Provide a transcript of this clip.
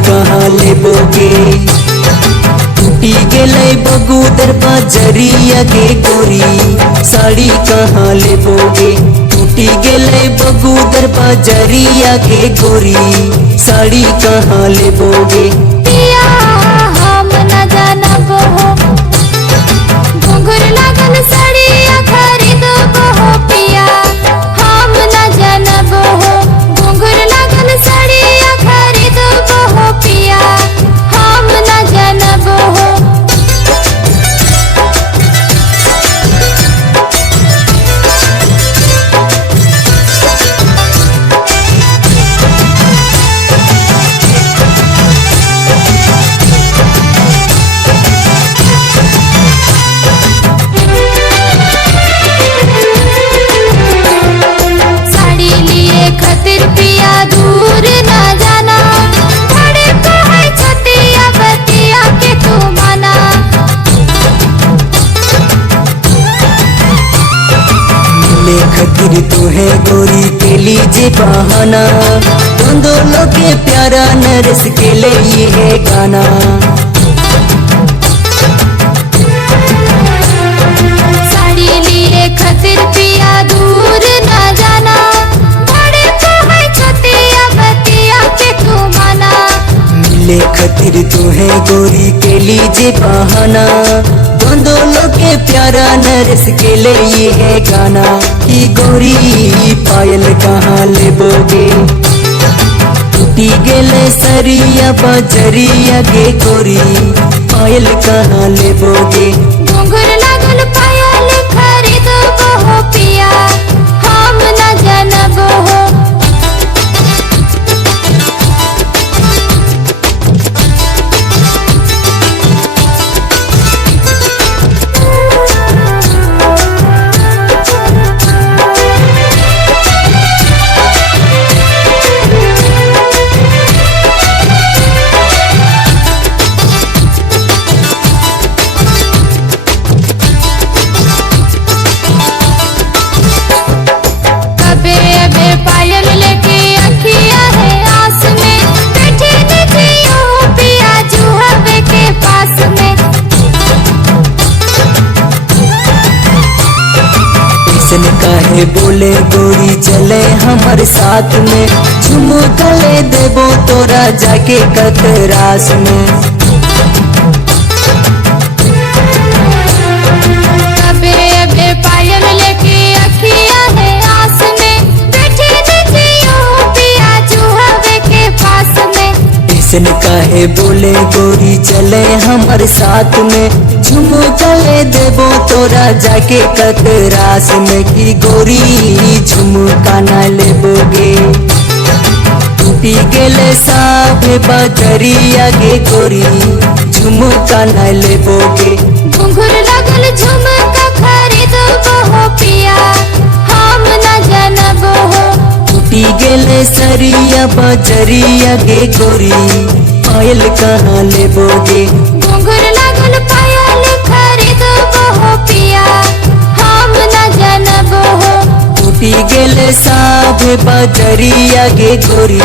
कहाँ लेबोगे। टूटी गेले बगुदर बजरिया गे गोरी, साड़ी कहाँ लेबोगे। टूटी गेले बगुदर बजरिया गे गोरी, साड़ी कहाँ लेबोगे। पिया हम न जानब हो, घुंघरू लागल साड़िया खरीदब हो। पिया हम न जानब हो, घुंघरू लागल साड़िया खरीदब हो। पिया हम न जानब हो। साड़ी लिए खातिर पिया दूर न जाना, बड़े को है छतिया बतिया के तू माना। मिले खातिर तू है गोरी के लीजे बहाना, दोनों के प्यारा नरस के लिए ये है गाना। साड़ी लिए खातिर पिया दूर न जाना, बड़े को है छतिया बतिया के तू माना। मिले खातिर तू है गोरी के लीजे बहाना, दोनों के प्यारा नरस के लिए ये है गाना। कि गोरी पायल कहाँ लेबोगे। टूटी गेले सरिया बजरिया गे गोरी, पायल कहाँ लेबोगे। घुंघरू लागल पायल खरीदब हो। पिया हम न जानब हो। कबे अबे पायल लेके अखिया है आस में, बैठे निधियो पिया जुहवे के पास में। ऐसन काहे बोले गोरी चले हमारे साथ में, झुमका ले देबो तोरा जाके कतरास में। कबे अबे पायल लेके अखिया है आस में, बैठे निधियो पिया जुहवे के पास में। ऐसन काहे बोले गोरी चले हमारे साथ में, झुमका ले देबो तोरा जाके कतरास में। कि गोरी झुमका ना लेबोगे। टूटी गेले साभे बजरिया गे गोरी, झुमका ना लेबोगे। घुंघरू लागल झुमका खरीदब हो। पिया हम न जानब हो। टूटी गेले सरिया बजरिया गे गोरी, पायल कहाँ लेबोगे। घुंघरू लागल पायल खरीदब हो। पिया हम न जानब हो। टूटी गेले साभे बजरिया गे गोरी।